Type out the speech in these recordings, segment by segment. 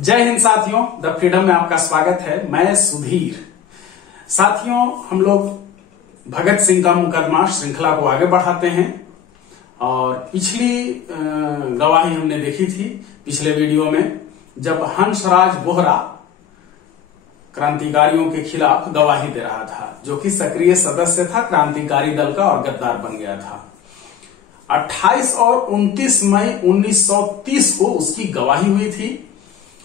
जय हिंद साथियों, the freedom में आपका स्वागत है। मैं सुधीर। साथियों, हम लोग भगत सिंह का मुकदमा श्रृंखला को आगे बढ़ाते हैं और पिछली गवाही हमने देखी थी पिछले वीडियो में, जब हंसराज बोहरा क्रांतिकारियों के खिलाफ गवाही दे रहा था, जो कि सक्रिय सदस्य था क्रांतिकारी दल का और गद्दार बन गया था। 28 और 29 मई 1930 को उसकी गवाही हुई थी।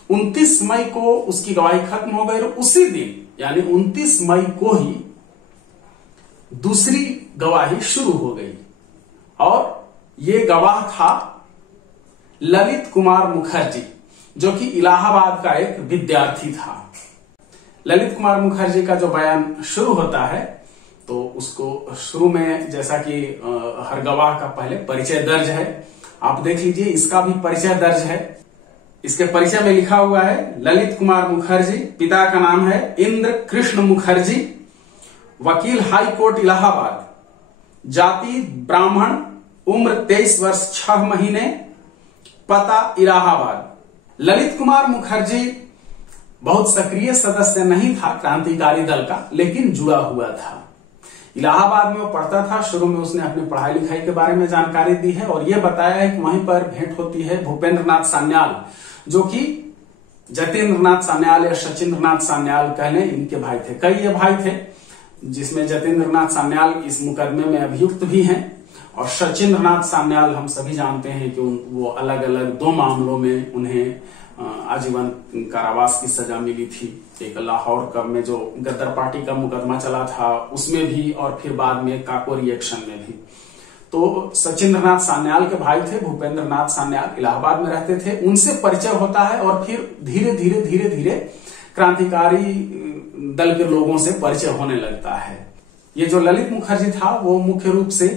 29 मई को उसकी गवाही खत्म हो गई और उसी दिन यानी 29 मई को ही दूसरी गवाही शुरू हो गई और ये गवाह था ललित कुमार मुखर्जी, जो कि इलाहाबाद का एक विद्यार्थी था। ललित कुमार मुखर्जी का जो बयान शुरू होता है तो उसको शुरू में, जैसा कि हर गवाह का पहले परिचय दर्ज है, आप देख लीजिए, इसका भी परिचय दर्ज है। इसके परिचय में लिखा हुआ है ललित कुमार मुखर्जी, पिता का नाम है इंद्र कृष्ण मुखर्जी, वकील हाई कोर्ट इलाहाबाद, जाति ब्राह्मण, उम्र 23 वर्ष 6 महीने, पता इलाहाबाद। ललित कुमार मुखर्जी बहुत सक्रिय सदस्य नहीं था क्रांतिकारी दल का, लेकिन जुड़ा हुआ था। इलाहाबाद में वो पढ़ता था। शुरू में उसने अपनी पढ़ाई लिखाई के बारे में जानकारी दी है और यह बताया है कि वहीं पर भेंट होती है भूपेंद्र नाथ सान्याल, जो कि जतेंद्र नाथ सान्याल या सचिंद्र नाथ सान्याल कह लें, इनके भाई थे। कई ये भाई थे, जिसमें जतेंद्र नाथ सान्याल इस मुकदमे में अभियुक्त भी हैं और सचिंद्र नाथ सान्याल हम सभी जानते हैं कि वो अलग अलग 2 मामलों में उन्हें आजीवन कारावास की सजा मिली थी। एक लाहौर कब में जो गद्दार पार्टी का मुकदमा चला था उसमें भी, और फिर बाद में काकोरी एक्शन में भी। तो सचिंद्र नाथ सान्याल के भाई थे भूपेंद्र नाथ सान्याल, इलाहाबाद में रहते थे। उनसे परिचय होता है और फिर धीरे धीरे क्रांतिकारी दल के लोगों से परिचय होने लगता है। ये जो ललित मुखर्जी था वो मुख्य रूप से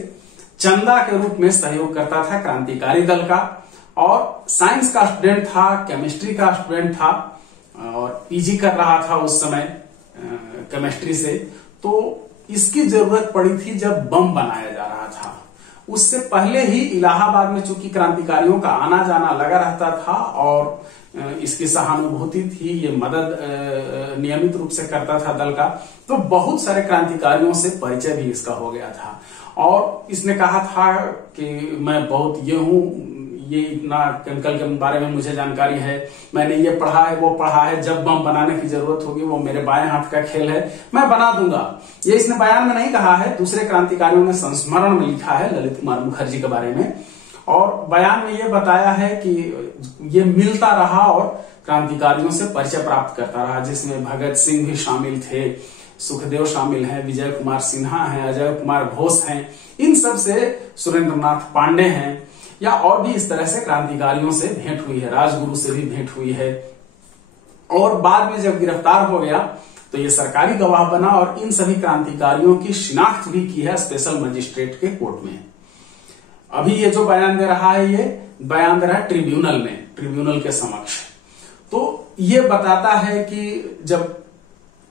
चंदा के रूप में सहयोग करता था क्रांतिकारी दल का, और साइंस का स्टूडेंट था, केमिस्ट्री का स्टूडेंट था और पीजी कर रहा था उस समय केमिस्ट्री से। तो इसकी जरूरत पड़ी थी जब बम बनाया जा रहा था। उससे पहले ही इलाहाबाद में चूंकि क्रांतिकारियों का आना जाना लगा रहता था और इसकी सहानुभूति थी, ये मदद नियमित रूप से करता था दल का, तो बहुत सारे क्रांतिकारियों से परिचय भी इसका हो गया था। और इसने कहा था कि मैं बहुत ये हूं, ये इतना केमिकल के बारे में मुझे जानकारी है, मैंने ये पढ़ा है वो पढ़ा है, जब बम बनाने की जरूरत होगी वो मेरे बाएं हाथ का खेल है, मैं बना दूंगा। ये इसने बयान में नहीं कहा है, दूसरे क्रांतिकारियों ने संस्मरण में लिखा है ललित कुमार मुखर्जी के बारे में, और बयान में ये बताया है कि ये मिलता रहा और क्रांतिकारियों से परिचय प्राप्त करता रहा, जिसमें भगत सिंह भी शामिल थे, सुखदेव शामिल हैं, विजय कुमार सिन्हा हैं, अजय कुमार घोष हैं, इन सब से सुरेंद्र नाथ पांडे हैं, या और भी इस तरह से क्रांतिकारियों से भेंट हुई है। राजगुरु से भी भेंट हुई है। और बाद में जब गिरफ्तार हो गया तो ये सरकारी गवाह बना और इन सभी क्रांतिकारियों की शिनाख्त भी की है स्पेशल मजिस्ट्रेट के कोर्ट में। अभी ये जो बयान दे रहा है, ये बयान दे रहा है ट्रिब्यूनल में, ट्रिब्यूनल के समक्ष। तो ये बताता है कि जब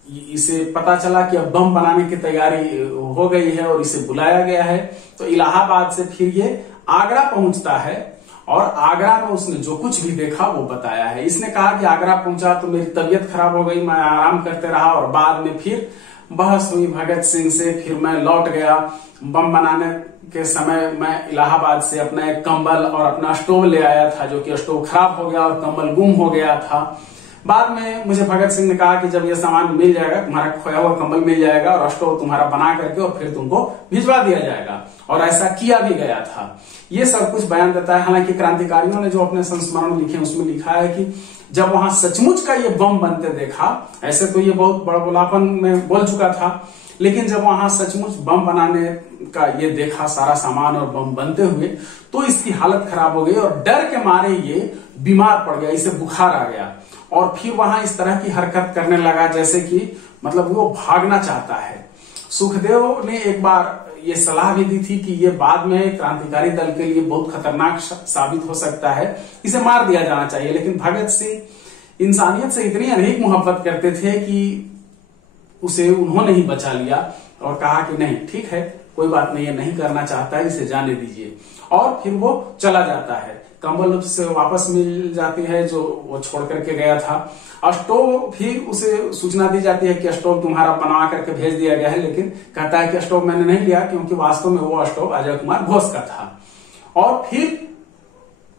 इसे पता चला कि अब बम बनाने की तैयारी हो गई है और इसे बुलाया गया है, तो इलाहाबाद से फिर ये आगरा पहुंचता है और आगरा में उसने जो कुछ भी देखा वो बताया है। इसने कहा कि आगरा पहुंचा तो मेरी तबीयत खराब हो गई, मैं आराम करते रहा और बाद में फिर बहस हुई भगत सिंह से, फिर मैं लौट गया। बम बनाने के समय मैं इलाहाबाद से अपना एक कंबल और अपना स्टोव ले आया था, जो कि स्टोव खराब हो गया और कंबल गुम हो गया था। बाद में मुझे भगत सिंह ने कहा कि जब ये सामान मिल जाएगा, तुम्हारा खोया हुआ कंबल मिल जाएगा और स्टोव तुम्हारा बना करके और फिर तुमको भिजवा दिया जाएगा, और ऐसा किया भी गया था। ये सब कुछ बयान देता है। हालांकि क्रांतिकारियों ने जो अपने संस्मरण लिखे उसमें लिखा है कि जब वहां सचमुच का ये बम बनते देखा, ऐसे तो ये बहुत बड़बोलापन में बोल चुका था, लेकिन जब वहां सचमुच बम बनाने का ये देखा सारा सामान और बम बनते हुए, तो इसकी हालत खराब हो गई और डर के मारे ये बीमार पड़ गया, इसे बुखार आ गया और फिर वहां इस तरह की हरकत करने लगा जैसे कि मतलब वो भागना चाहता है। सुखदेव ने एक बार ये सलाह भी दी थी कि ये बाद में क्रांतिकारी दल के लिए बहुत खतरनाक साबित हो सकता है, इसे मार दिया जाना चाहिए। लेकिन भगत सिंह इंसानियत से इतनी अधिक मोहब्बत करते थे कि उसे उन्होंने ही बचा लिया और कहा कि नहीं ठीक है, कोई बात नहीं, ये नहीं करना चाहता है, इसे जाने दीजिए। और फिर वो चला जाता है। कंबल से वापस मिल जाती है जो वो छोड़ करके गया था। स्टोव फिर उसे सूचना दी जाती है कि स्टोव तुम्हारा बना करके भेज दिया गया है, लेकिन कहता है कि स्टोव मैंने नहीं लिया, क्योंकि वास्तव में वो स्टोव अजय कुमार घोष का था। और फिर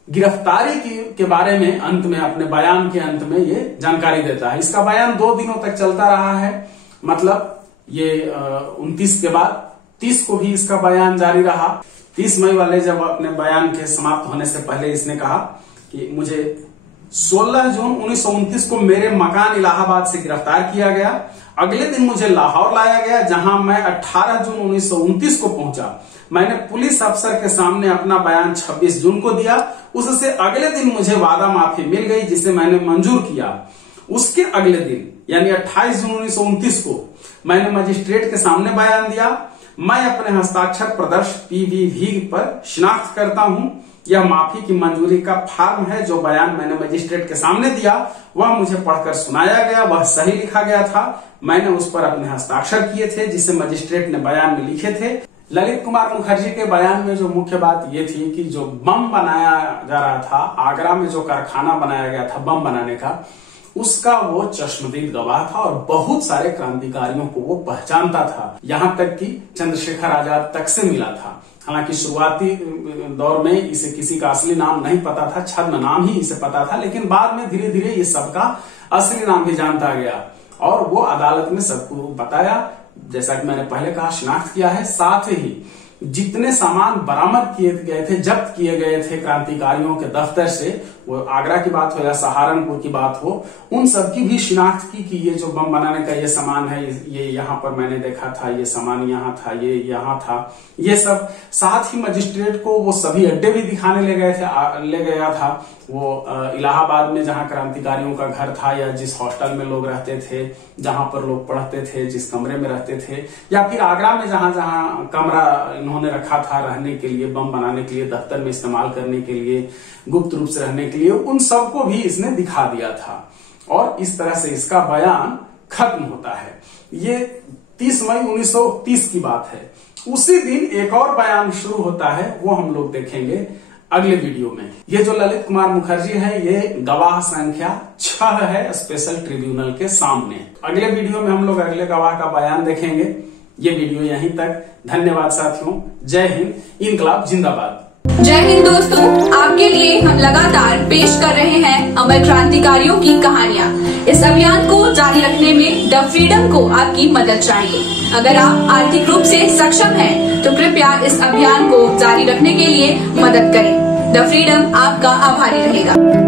गिरफ्तारी के बारे में अंत में, अपने बयान के अंत में ये जानकारी देता है। इसका बयान 2 दिनों तक चलता रहा है, मतलब ये 29 के बाद 30 को भी इसका बयान जारी रहा। 30 मई वाले जब अपने बयान के समाप्त होने से पहले इसने कहा कि मुझे 16 जून 1929 को मेरे मकान इलाहाबाद से गिरफ्तार किया गया। अगले दिन मुझे लाहौर लाया गया, जहां मैं 18 जून 1929 को पहुंचा। मैंने पुलिस अफसर के सामने अपना बयान 26 जून को दिया। उससे अगले दिन मुझे वादा माफी मिल गई, जिसे मैंने मंजूर किया। उसके अगले दिन यानी 28 जून 1929 को मैंने मजिस्ट्रेट के सामने बयान दिया। मैं अपने हस्ताक्षर प्रदर्श PVV पर शिनाख्त करता हूं। यह माफी की मंजूरी का फॉर्म है। जो बयान मैंने मजिस्ट्रेट के सामने दिया वह मुझे पढ़कर सुनाया गया, वह सही लिखा गया था। मैंने उस पर अपने हस्ताक्षर किए थे, जिसे मजिस्ट्रेट ने बयान में लिखे थे। ललित कुमार मुखर्जी के बयान में जो मुख्य बात ये थी कि जो बम बनाया जा रहा था, आगरा में जो कारखाना बनाया गया था बम बनाने का, उसका वो चश्मदीद गवाह था और बहुत सारे क्रांतिकारियों को वो पहचानता था। यहां तक कि चंद्रशेखर आजाद तक से मिला था। हालांकि शुरुआती दौर में इसे किसी का असली नाम नहीं पता था, छद्म नाम ही इसे पता था, लेकिन बाद में धीरे धीरे ये सबका असली नाम भी जानता गया और वो अदालत में सबको बताया। जैसा कि मैंने पहले कहा, शिनाख्त किया है। साथ ही जितने सामान बरामद किए गए थे, जब्त किए गए थे क्रांतिकारियों के दफ्तर से, वो आगरा की बात हो या सहारनपुर की बात हो, उन सब की भी शिनाख्त की कि ये जो बम बनाने का ये सामान है, ये यहाँ पर मैंने देखा था, ये सामान यहाँ था, ये यहाँ था, ये सब। साथ ही मजिस्ट्रेट को वो सभी अड्डे भी दिखाने ले गया था। वो इलाहाबाद में जहां क्रांतिकारियों का घर था, या जिस हॉस्टल में लोग रहते थे, जहां पर लोग पढ़ते थे, जिस कमरे में रहते थे, या फिर आगरा में जहां जहां कमरा इन्होंने रखा था रहने के लिए, बम बनाने के लिए, दफ्तर में इस्तेमाल करने के लिए, गुप्त रूप से रहने के लिए, उन सबको भी इसने दिखा दिया था। और इस तरह से इसका बयान खत्म होता है। ये 30 मई 1930 की बात है। उसी दिन एक और बयान शुरू होता है, वो हम लोग देखेंगे अगले वीडियो में। ये जो ललित कुमार मुखर्जी है, ये गवाह संख्या 6 है स्पेशल ट्रिब्यूनल के सामने। अगले वीडियो में हम लोग अगले गवाह का बयान देखेंगे। ये वीडियो यहीं तक। धन्यवाद साथियों। जय हिंद। इनकलाब जिंदाबाद। जय हिंद दोस्तों, आपके लिए हम लगातार पेश कर रहे हैं अमर क्रांतिकारियों की कहानियाँ। इस अभियान को जारी रखने में द फ्रीडम को आपकी मदद चाहिए। अगर आप आर्थिक रूप से सक्षम हैं, तो कृपया इस अभियान को जारी रखने के लिए मदद करें। द फ्रीडम आपका आभारी रहेगा।